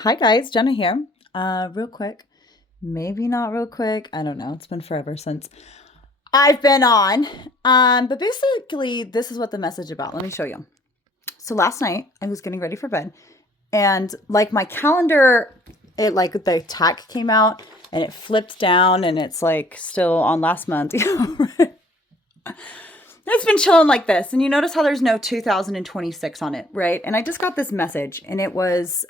Hi guys, Jenna here. Real quick, maybe not real quick. I don't know. It's been forever since I've been on. But basically, this is what the message about. Let me show you. So last night I was getting ready for bed, and like my calendar, it like the tack came out and it flipped down, and it's like still on last month. It's been chilling like this, and you notice how there's no 2026 on it, right? And I just got this message, and it was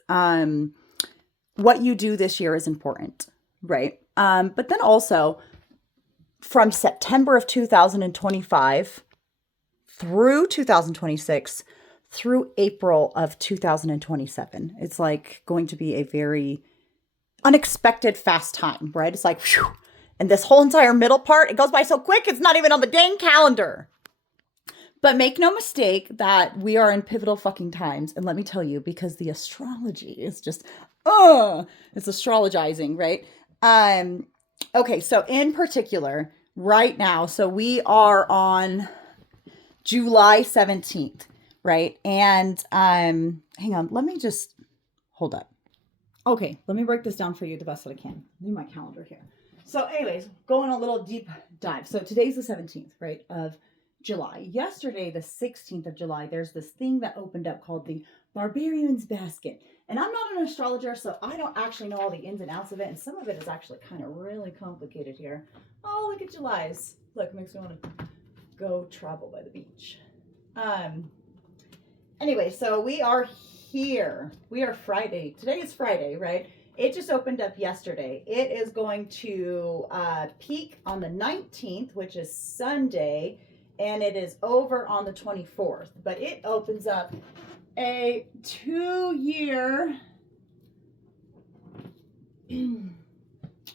what you do this year is important, right? But then also from September of 2025 through 2026 through April of 2027, it's like going to be a very unexpected fast time, right? It's like, whew. And this whole entire middle part, it goes by so quick, it's not even on the dang calendar. But make no mistake that we are in pivotal fucking times. And let me tell you, because the astrology is just, it's astrologizing, right? Okay, so in particular, right now, so we are on July 17th, right? And hang on, let me just hold up. Okay, let me break this down for you the best that I can. Leave my calendar here. So, anyways, going a little deep dive. So today's the 17th, right, of July. Yesterday, the 16th of July, there's this thing that opened up called the Barbarian's Basket. And I'm not an astrologer, so I don't actually know all the ins and outs of it. And some of it is actually kind of really complicated here. Oh, look at July's. Look, makes me want to go travel by the beach. Anyway, so we are here. We are Friday. Today is Friday, right? It just opened up yesterday. It is going to peak on the 19th, which is Sunday, and it is over on the 24th. But it opens up a 2-year,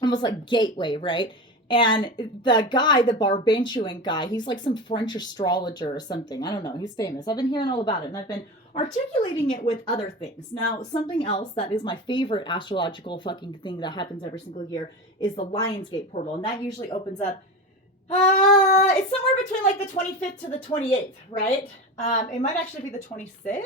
almost like gateway, right? And the guy, the Barbentuan guy, he's like some French astrologer or something. I don't know. He's famous. I've been hearing all about it, and I've been articulating it with other things. Now, something else that is my favorite astrological fucking thing that happens every single year is the Lionsgate portal, and that usually opens up. It's somewhere between like the 25th to the 28th, right? It might actually be the 26th,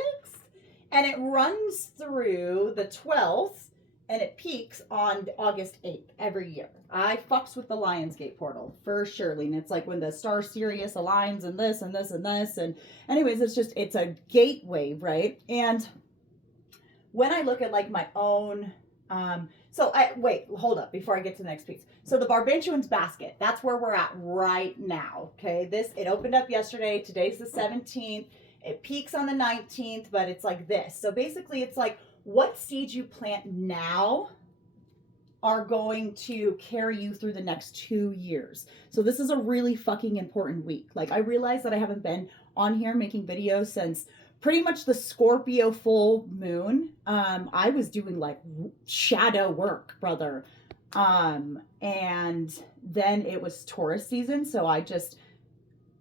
and it runs through the 12th, and it peaks on August 8th every year. I fucks with the Lionsgate portal for surely, and it's like when the star Sirius aligns and this and this and this, and anyways, it's a gateway, right? And when I look at like my own wait, hold up before I get to the next piece. So the Barbentuan's basket, that's where we're at right now. Okay. It opened up yesterday. Today's the 17th. It peaks on the 19th, but it's like this. So basically it's like what seeds you plant now are going to carry you through the next 2 years. So this is a really fucking important week. Like I realize that I haven't been on here making videos since pretty much the Scorpio full moon. I was doing like shadow work, brother. And then it was Taurus season. So I just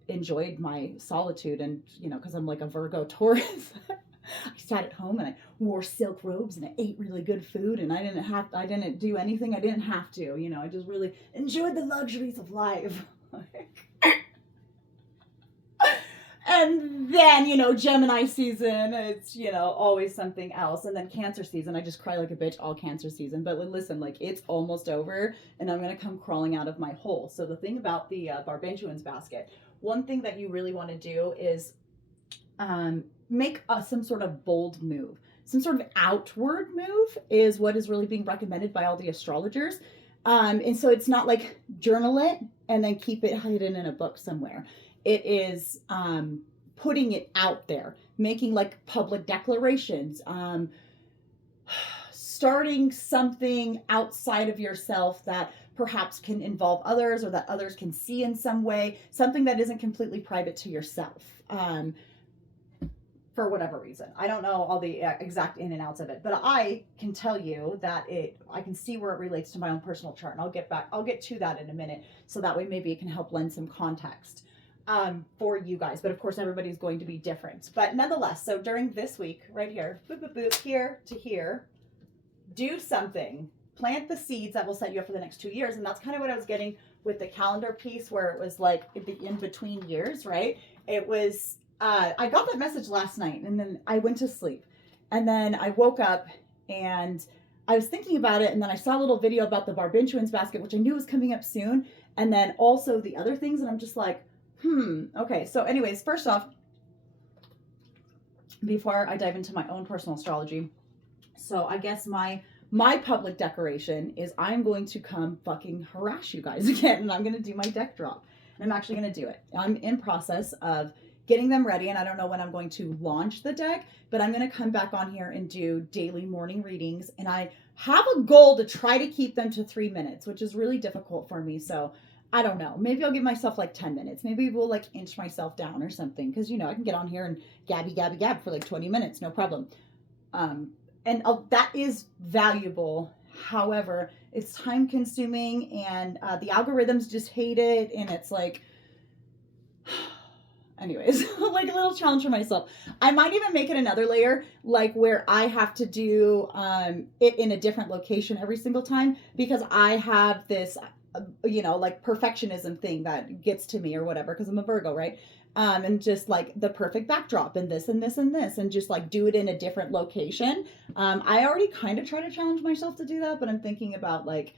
enjoyed my solitude and, cause I'm like a Virgo Taurus. I sat at home and I wore silk robes and I ate really good food and I didn't do anything I didn't have to, I just really enjoyed the luxuries of life. And then, Gemini season, it's, always something else. And then Cancer season, I just cry like a bitch all Cancer season. But listen, like it's almost over and I'm going to come crawling out of my hole. So the thing about the Barbentuan's basket, one thing that you really want to do is make some sort of bold move. Some sort of outward move is what is really being recommended by all the astrologers. And so it's not like journal it and then keep it hidden in a book somewhere. It is putting it out there, making like public declarations, starting something outside of yourself that perhaps can involve others or that others can see in some way, something that isn't completely private to yourself. For whatever reason. I don't know all the exact in and outs of it, but I can tell you that I can see where it relates to my own personal chart, and I'll get to that in a minute, so that way maybe it can help lend some context for you guys. But of course, everybody's going to be different. But nonetheless, so during this week, right here, boop, boop, boop, here to here, do something. Plant the seeds that will set you up for the next 2 years. And that's kind of what I was getting with the calendar piece, where it was like the in between years, right? It was I got that message last night and then I went to sleep and then I woke up And I was thinking about it, and then I saw a little video about the Barbintuans basket, which I knew was coming up soon, and then also the other things, and I'm just like, okay. So anyways, first off, before I dive into my own personal astrology, so I guess my public declaration is I'm going to come fucking harass you guys again, and I'm going to do my deck drop. And I'm actually going to do it. I'm in process of getting them ready, and I don't know when I'm going to launch the deck, but I'm going to come back on here and do daily morning readings, and I have a goal to try to keep them to 3 minutes, which is really difficult for me. So I don't know. Maybe I'll give myself like 10 minutes. Maybe we'll like inch myself down or something, because I can get on here and gab for like 20 minutes, no problem. And that is valuable. However, it's time consuming, and the algorithms just hate it, and it's like, anyways, like a little challenge for myself. I might even make it another layer, like where I have to do it in a different location every single time, because I have this, like perfectionism thing that gets to me or whatever, because I'm a Virgo, right? And just like the perfect backdrop and this and this and this, and just like do it in a different location. I already kind of try to challenge myself to do that, but I'm thinking about like,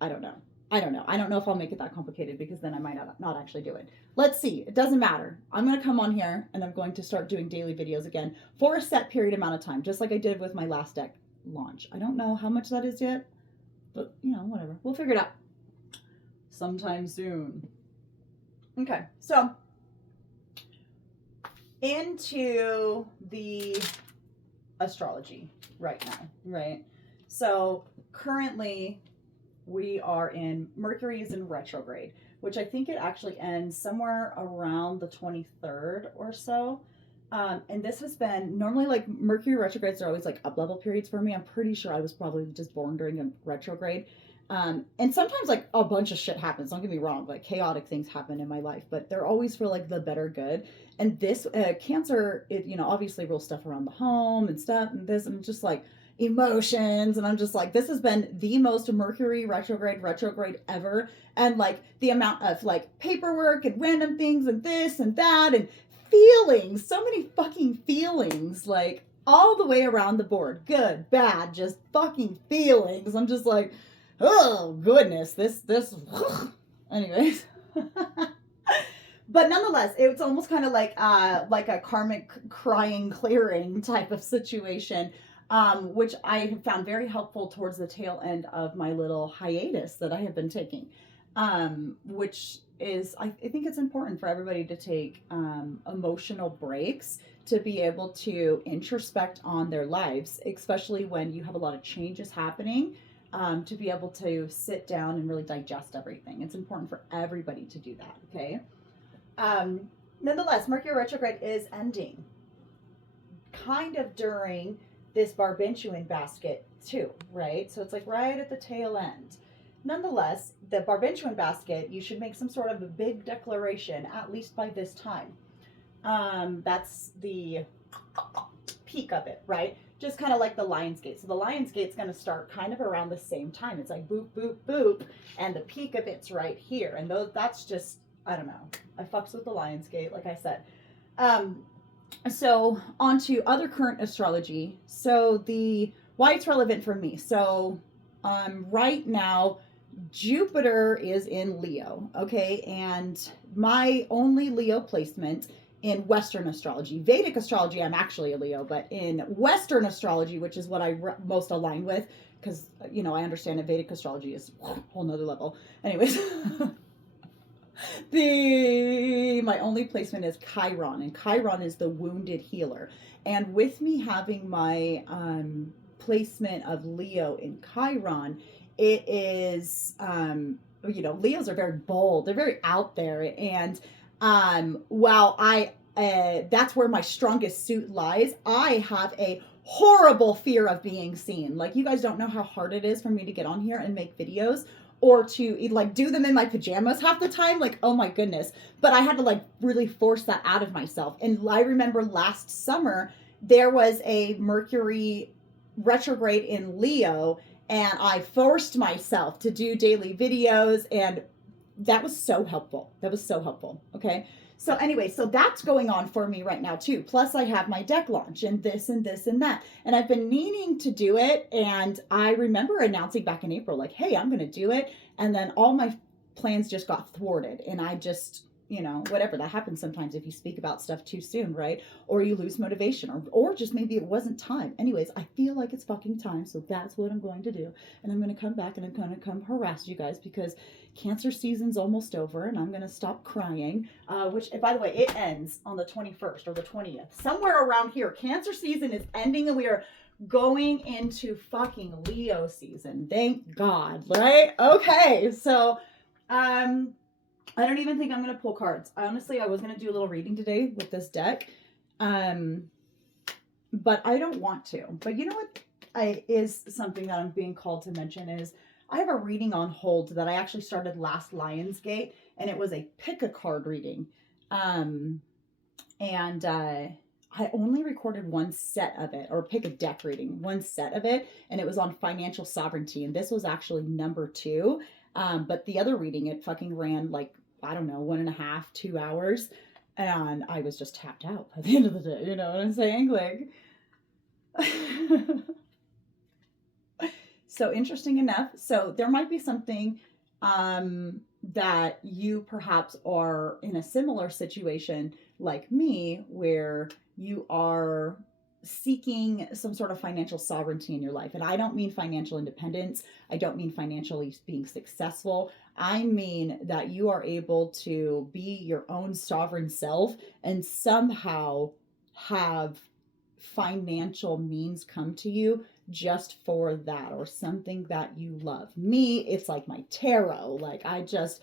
I don't know. I don't know if I'll make it that complicated, because then I might not actually do it. Let's see. It doesn't matter. I'm going to come on here and I'm going to start doing daily videos again for a set period amount of time, just like I did with my last deck launch. I don't know how much that is yet, but whatever. We'll figure it out sometime soon. Okay, so into the astrology right now, right? So currently we are in, Mercury is in retrograde, which I think it actually ends somewhere around the 23rd or so. And this has been, normally like Mercury retrogrades are always like up level periods for me. I'm pretty sure I was probably just born during a retrograde. And sometimes like a bunch of shit happens, don't get me wrong, like chaotic things happen in my life, but they're always for like the better good. And this Cancer, it obviously rules stuff around the home and stuff, and this, and just like emotions, and I'm just like, this has been the most Mercury retrograde ever. And like the amount of like paperwork and random things and this and that and feelings, so many fucking feelings, like all the way around the board, good, bad, just fucking feelings. I'm just like, oh goodness, this anyways. But nonetheless, it's almost kind of like a karmic crying clearing type of situation, which I have found very helpful towards the tail end of my little hiatus that I have been taking, which is, I think it's important for everybody to take emotional breaks to be able to introspect on their lives, especially when you have a lot of changes happening, to be able to sit down and really digest everything. It's important for everybody to do that, okay? Nonetheless, Mercury retrograde is ending kind of during this Barbintuan basket too, right? So it's like right at the tail end. Nonetheless, the Barbintuan basket, you should make some sort of a big declaration at least by this time. That's the peak of it, right? Just kind of like the Lionsgate. So the Lionsgate's going to start kind of around the same time. It's like boop, boop, boop, and the peak of it's right here. And that's just, I don't know. I fucks with the Lionsgate, like I said. So on to other current astrology. So why it's relevant for me. So right now, Jupiter is in Leo, okay? And my only Leo placement in Western astrology, Vedic astrology, I'm actually a Leo, but in Western astrology, which is what I most align with, because, I understand that Vedic astrology is a whole nother level. Anyways, my only placement is Chiron, and Chiron is the wounded healer. And with me having my placement of Leo in Chiron, it is, Leos are very bold. They're very out there. And while that's where my strongest suit lies, I have a horrible fear of being seen. Like, you guys don't know how hard it is for me to get on here and make videos, or to like do them in my pajamas half the time. Like, oh my goodness. But I had to like really force that out of myself. And I remember last summer, there was a Mercury retrograde in Leo, and I forced myself to do daily videos, and that was so helpful. Okay. So anyway, so that's going on for me right now too. Plus I have my deck launch and this and this and that. And I've been needing to do it. And I remember announcing back in April, like, hey, I'm going to do it. And then all my plans just got thwarted. And I just, whatever, that happens sometimes if you speak about stuff too soon, right? Or you lose motivation, or just maybe it wasn't time. Anyways, I feel like it's fucking time, so that's what I'm going to do. And I'm going to come back and I'm going to come harass you guys because cancer season's almost over and I'm going to stop crying, which, by the way, it ends on the 21st or the 20th. Somewhere around here, cancer season is ending and we are going into fucking Leo season. Thank God, right? Okay, so, I don't even think I'm going to pull cards. Honestly, I was going to do a little reading today with this deck. But I don't want to. But you know what is something that I'm being called to mention is I have a reading on hold that I actually started last Lionsgate, and it was a pick a card reading. I only recorded one set of it, or pick a deck reading, one set of it, and it was on financial sovereignty, and this was actually number 2. But the other reading, it fucking ran like, I don't know, 1.5, 2 hours. And I was just tapped out at the end of the day. You know what I'm saying? Like, so interesting enough. So there might be something, that you perhaps are in a similar situation like me, where you are seeking some sort of financial sovereignty in your life. And I don't mean financial independence. I don't mean financially being successful. I mean that you are able to be your own sovereign self and somehow have financial means come to you just for that, or something that you love. Me, it's like my tarot. Like I just,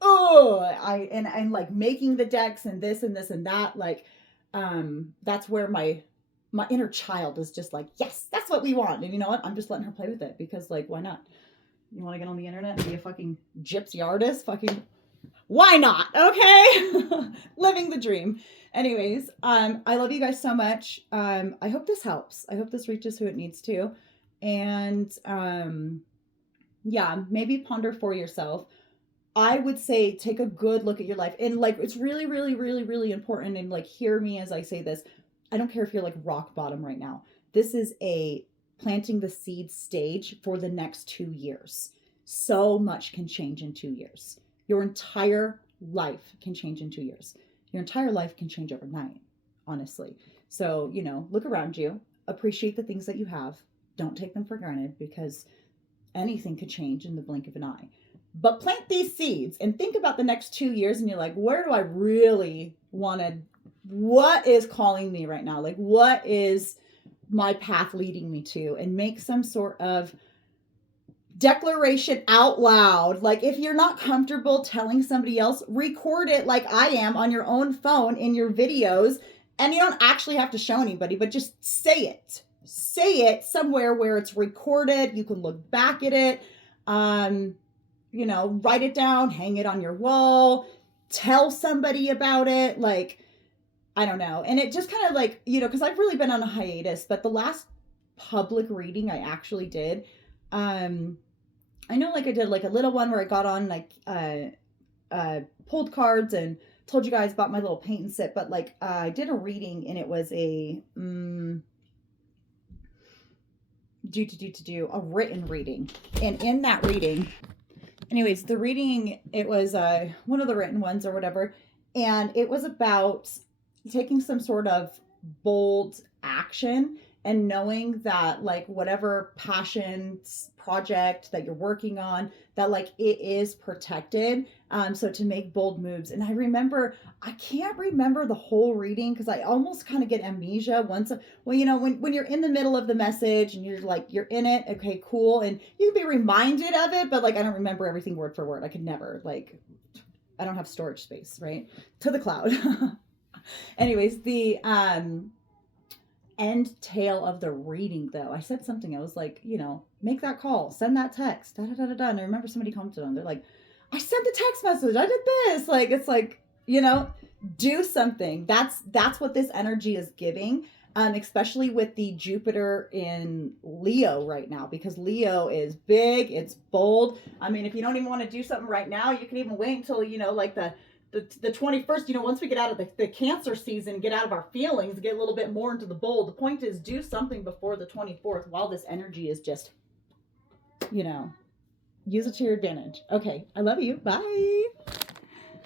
and like making the decks and this and this and that. Like, that's where my inner child is just like, yes, that's what we want. And you know what? I'm just letting her play with it because, like, why not? You want to get on the internet and be a fucking gypsy artist? Fucking, why not? Okay? Living the dream. Anyways, I love you guys so much. I hope this helps. I hope this reaches who it needs to. And, yeah, maybe ponder for yourself. I would say take a good look at your life. And like, it's really, really, really, really important. And like, hear me as I say this. I don't care if you're like rock bottom right now. This is a planting the seed stage for the next 2 years. So much can change in 2 years. Your entire life can change in 2 years. Your entire life can change overnight, honestly. So, look around you, appreciate the things that you have. Don't take them for granted because anything could change in the blink of an eye. But plant these seeds and think about the next 2 years and you're like, where do I really want to, what is calling me right now? Like, what is my path leading me to? And make some sort of declaration out loud. Like, if you're not comfortable telling somebody else, record it like I am on your own phone in your videos. And you don't actually have to show anybody, but just say it. Say it somewhere where it's recorded. You can look back at it. Write it down, hang it on your wall, tell somebody about it. Like, I don't know. And it just kind of like, because I've really been on a hiatus, but the last public reading I actually did, I know like I did like a little one where I got on like, pulled cards and told you guys about my little paint and sip, but like, I did a reading and it was a written reading. And in that reading, anyways, the reading, it was one of the written ones or whatever, and it was about taking some sort of bold action and knowing that like whatever passion project that you're working on, that like it is protected. So to make bold moves. And I can't remember the whole reading because I almost kind of get amnesia once. When you're in the middle of the message and you're in it, okay, cool. And you can be reminded of it, but like, I don't remember everything word for word. I could never, like, I don't have storage space, right? To the cloud. Anyways, the, end tail of the reading though, I said something, I was like, make that call, send that text, and I remember somebody commented on, they're like, I sent the text message, I did this, like, it's like, do something. That's what this energy is giving, especially with the Jupiter in Leo right now, because Leo is big, it's bold. I mean, if you don't even want to do something right now, you can even wait until, like the the 21st, you know, once we get out of the Cancer season, get out of our feelings, get a little bit more into the bold. The point is, do something before the 24th while this energy is just, you know, use it to your advantage. Okay. I love you. Bye.